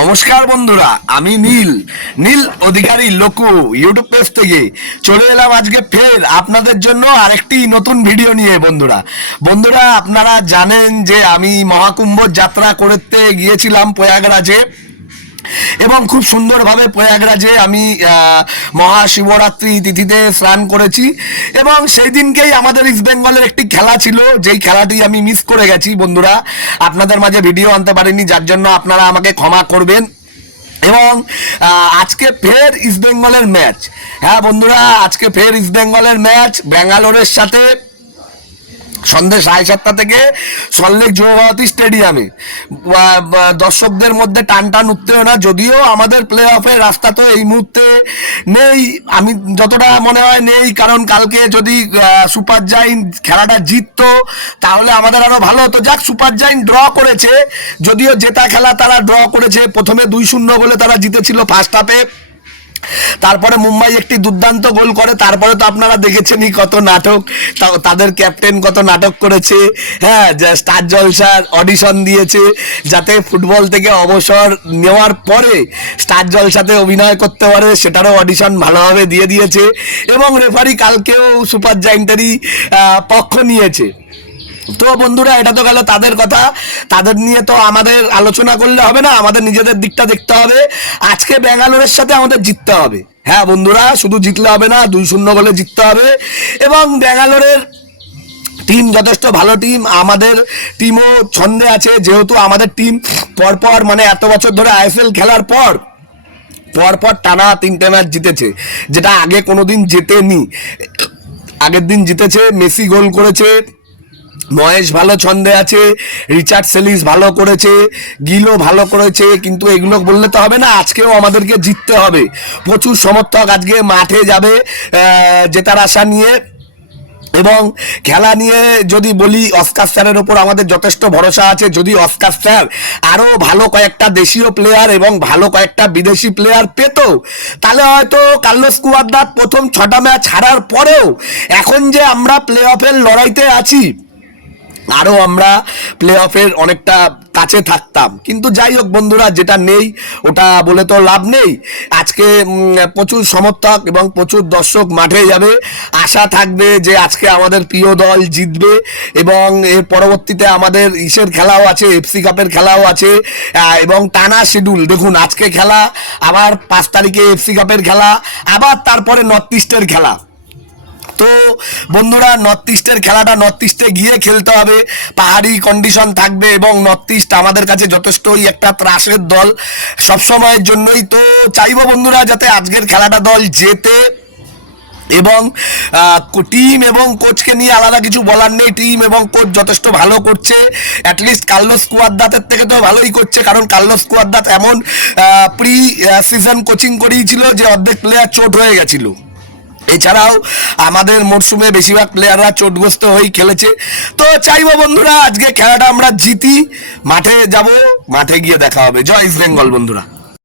নমস্কার বন্ধুরা, আমি নীল। নীল অধিকারী লোকু ইউটিউব পেজ থেকে। চলে এলাম আজকে ফের আপনাদের জন্য আরেকটি নতুন ভিডিও নিয়ে বন্ধুরা। বন্ধুরা, আপনারা জানেন যে আমি মহাকুম্ভ যাত্রা করতে গিয়েছিলাম প্রয়াগরাজে। এবং খুব সুন্দরভাবে প্রয়াগরাজে আমি মহাশিবরাত্রি তিথিতে স্নান করেছি। এবং সেই দিনকেই আমাদের ইস্ট বেঙ্গলের একটি খেলা ছিল, যেই খেলাটি আমি মিস করে গেছি, বন্ধুরা। আপনাদের মাঝে ভিডিও আনতে পারিনি, যার জন্য আপনারা আমাকে ক্ষমা করবেন। এবং আজকে ফের ইস্ট বেঙ্গলের ম্যাচ হ্যাঁ বন্ধুরা, আজকে ফের ইস্ট বেঙ্গলের ম্যাচ ব্যাঙ্গালোরের সাথে। সন্ধ্যে সাড়ে সাতটা থেকে সল্লেক যুবভারতী স্টেডিয়ামে। দর্শকদের মধ্যে টান টান উত্তেজনা যদিও আমাদের প্লে অফের রাস্তা তো এই মুহূর্তে নেই। আমি যতটা মনে হয় নেই, কারণ কালকে যদি সুপার জাইন্ট খেলাটা জিততো, তাহলে আমাদের আরও ভালো হতো। যাক, সুপার জাইন্ট ড্র করেছে, যদিও জেতা খেলা তারা ড্র করেছে। প্রথমে দুই শূন্য বলে তারা জিতেছিল ফার্স্ট হাফে তারপরে মুম্বাই একটি দুর্দান্ত গোল করে, তারপরে তো আপনারা দেখেছেনই কত নাটক। তাদের ক্যাপ্টেন কত নাটক করেছে। হ্যাঁ স্টার জলসার অডিশন দিয়েছে, যাতে ফুটবল থেকে অবসর নেওয়ার পরে স্টার জলসাতে অভিনয় করতে পারে, সেটারও অডিশন ভালোভাবে দিয়ে দিয়েছে। এবং রেফারি কালকেও সুপার জাইন্টারি পক্ষ নিয়েছে। তো বন্ধুরা, এটা তো গেল তাদের কথা। তাদের নিয়ে তো আমাদের আলোচনা করলে হবে না, আমাদের নিজেদের দিকটা দেখতে হবে। আজকে ব্যাঙ্গালোরের সাথে আমাদের জিততে হবে। হ্যাঁ বন্ধুরা, শুধু জিতলে হবে না, দুই শূন্য বলে জিততে হবে। এবং ব্যাঙ্গালোরের টিম যথেষ্ট ভালো টিম আমাদের টিমও ছন্দে আছে, যেহেতু আমাদের টিম পরপর মানে এত বছর ধরে আইএসএল খেলার পর, পরপর টানা তিনটে ম্যাচ জিতেছে, যেটা আগে কোনোদিন জেতেনি। আগের দিন জিতেছে, মেসি গোল করেছে মহেশ ভালো ছন্দে আছে, রিচার্ড সেলিস ভালো করেছে গিলো ভালো করেছে, কিন্তু এগুলো বললে তো হবে না, আজকেও আমাদেরকে জিততে হবে। প্রচুর সমর্থক আজকে মাঠে যাবে জেতার আশা নিয়ে। এবং খেলা নিয়ে যদি বলি, অস্কার স্যারের ওপর আমাদের যথেষ্ট ভরসা আছে। যদি অস্কার স্যার আরও ভালো কয়েকটা দেশীয় প্লেয়ার এবং ভালো কয়েকটা বিদেশি প্লেয়ার পেত, তাহলে হয়তো কার্লোস কুয়াদ্দাত প্রথম ছটা ম্যাচ হারার পরেও এখন যে আমরা প্লে অফের লড়াইতে আছি আরও আমরা প্লে অফের অনেকটা কাছে থাকতাম। কিন্তু যাই হোক বন্ধুরা, যেটা নেই, ওটা বলে তো লাভ নেই। আজকে প্রচুর সমর্থক এবং প্রচুর দর্শক মাঠে যাবে। আশা থাকবে যে আজকে আমাদের প্রিয় দল জিতবে এবং এর পরবর্তীতে আমাদের ইসের খেলাও আছে, এফসি কাপের খেলাও আছে এবং টানা শিডিউল। দেখুন, আজকে খেলা, আবার পাঁচ তারিখে এফসি কাপের খেলা, আবার তারপরে নর্থ ইস্টের খেলা। তো বন্ধুরা নর্থ ইস্টের খেলাটা নর্থ ইস্টে গিয়ে খেলতে হবে। পাহাড়ি কন্ডিশন থাকবে এবং নর্থ ইস্ট আমাদের কাছে যথেষ্টই একটা ত্রাসের দল সবসময়ের জন্যই। তো চাইব বন্ধুরা যাতে আজকের খেলাটা দল জেতে এবং টিম এবং কোচকে নিয়ে আলাদা কিছু বলার নেই। টিম এবং কোচ যথেষ্ট ভালো করছে। অ্যাটলিস্ট কার্লোস কুয়াদ্দাতের থেকে তো ভালোই করছে, কারণ কার্লোস কুয়াদ্দাত এমন প্রি সিজন কোচিং করিয়েছিল যে অর্ধেক প্লেয়ার চোট হয়ে গেছিল। এছাড়াও আমাদের মরশুমে বেশিরভাগ প্লেয়াররা চোটগ্রস্ত হয়ে খেলেছে। তো চাইব বন্ধুরা, আজকে খেলাটা আমরা জিতি, মাঠে যাব, মাঠে গিয়ে দেখা হবে। জয় ইস্ট বেঙ্গল, বন্ধুরা।